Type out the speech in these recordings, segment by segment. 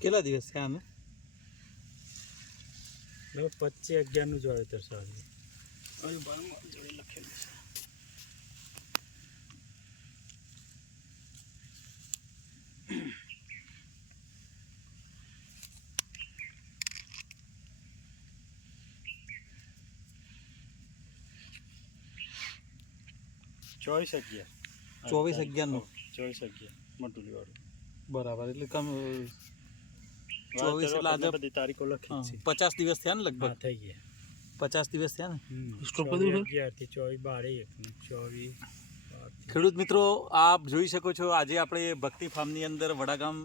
કેટલા દિવસ થયા અમે? પચીસ અગિયારનું જ વાવેતર સારું ચોવીસ અગિયાર. ચોવીસ અગિયારનું? ચોવીસ અગિયાર મટુલી વાળું બરાબર એટલે કમ ચોવીસ એટલે આજે- બધી તારીખો લખી છે. પચાસ દિવસ થયા ને લગભગ? થઈ ગયા. પચાસ દિવસ થયા ને? ચોવીસ બધું અગિયારથી ચોવીસ બાર એક ચોવીસ ખેડૂત મિત્રો આપ જોઈ શકો છો આજે આપણે ભક્તિ ફાર્મની અંદર વડાગામ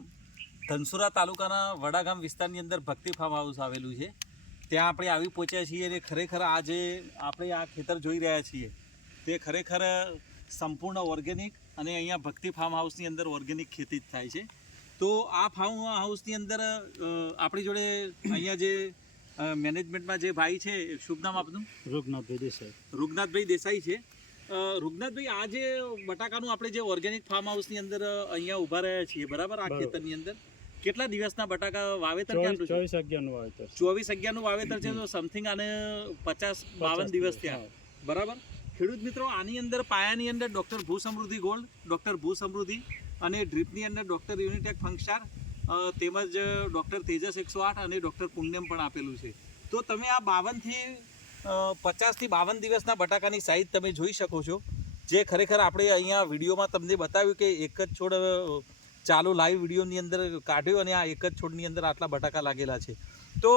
ધનસુરા તાલુકાના વડાગામ વિસ્તારની અંદર ભક્તિ ફાર્મ હાઉસ આવેલું છે. ત્યાં આપણે આવી પહોંચ્યા છીએ અને ખરેખર આજે આપણે આ ખેતર જોઈ રહ્યા છીએ. તે ખરેખર સંપૂર્ણ ઓર્ગેનિક અને અહીંયા ભક્તિ ફાર્મ હાઉસની અંદર ઓર્ગેનિક ખેતી જ થાય છે. તો આ ફાર્મ હાઉસની અંદર આપણી જોડે અહીંયા જે મેનેજમેન્ટમાં જે ભાઈ છે શુભ નામ આપનું? રૂગનાથભાઈ દેસાઈ. રૂગનાથભાઈ દેસાઈ છે. રૂગનાથભાઈ આ જે બટાકાનું આપણે જે ઓર્ગેનિક ફાર્મ હાઉસની અંદર અહીંયા ઊભા રહ્યા છીએ બરાબર? આ. ખેતરની અંદર. કેટલા દિવસના બટાકા વાવેતર ચોવીસ ચોવીસ અગિયારનું વાવેતર. ચોવીસ અગિયારનું વાવેતર છે તો સમથિંગ આને પચાસ બાવન દિવસ થયા. બરાબર? ખેડૂત મિત્રો, આની અંદર પાયાની અંદર ડૉક્ટર ભૂ સમૃદ્ધિ ગોલ્ડ, ડૉક્ટર ભૂ સમૃદ્ધિ અને ડ્રીપની અંદર ડૉક્ટર યુનિટેક ફંક્શાર તેમજ ડૉક્ટર તેજસ એકસો આઠ અને ડૉક્ટર પુણ્યમ પણ આપેલું છે. તો તમે આ બાવનથી પચાસથી બાવન દિવસના બટાકાની સાઈઝ તમે જોઈ શકો છો, જે ખરેખર આપણે અહીંયા વિડીયોમાં તમને બતાવ્યું કે એક જ છોડ ચાલુ લાઈવ વિડીયોની અંદર કાઢ્યો અને આ એક જ છોડની અંદર આટલા બટાકા લાગેલા છે. તો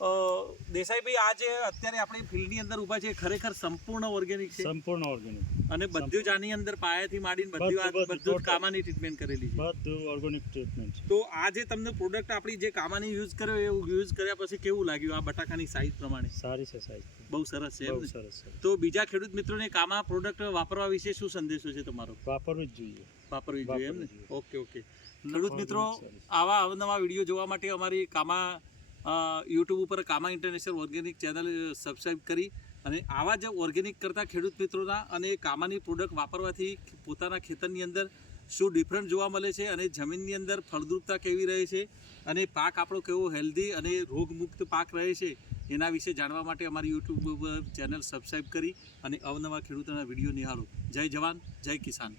દેસાઈભાઈ આ જે અત્યારે આપણે ફિલ્ડની અંદર ઊભા છે ખરેખર સંપૂર્ણ ઓર્ગેનિક છે? સંપૂર્ણ ઓર્ગેનિક અને બધું જ આની અંદર પાયાથી માંડીને બધું બધું, કામાની ટ્રીટમેન્ટ કરેલી છે. બધું ઓર્ગેનિક ટ્રીટમેન્ટ તો આ જે તમને પ્રોડક્ટ આપણી જે કામાની યુઝ કર્યો એ યુઝ કર્યા પછી કેવું લાગ્યું આ બટાકાની સાઈઝ પ્રમાણે? સારી છે સાઈઝ બહુ સરસ છે બહુ સરસ છે તો બીજા ખેડૂત મિત્રોને કામા પ્રોડક્ટ વાપરવા વિશે શું સંદેશો છે તમારો? વાપરવું જ જોઈએ. વાપરવી જોઈએ એમ ને? Okay okay. ખેડૂત મિત્રો આવા અવનવા વીડિયો જોવા માટે અમારી કામા યુટ્યુબ ઉપર Kama international organic channel subscribe કરી અને આવા જ ઓર્ગેનિક કરતા ખેડૂત મિત્રોના અને કામાની પ્રોડક્ટ વાપરવાથી પોતાના ખેતરની અંદર શું ડિફરન્ટ જોવા મળે છે અને જમીનની અંદર ફળદ્રુપતા કેવી રહે છે અને પાક આપણો કેવો હેલ્ધી અને રોગમુક્ત પાક રહે છે એના વિશે જાણવા માટે અમારી યુટ્યુબ ચેનલ સબસ્ક્રાઈબ કરી અને અવનવા ખેડૂતોના વીડિયો નિહાળો. જય જવાન, જય કિસાન.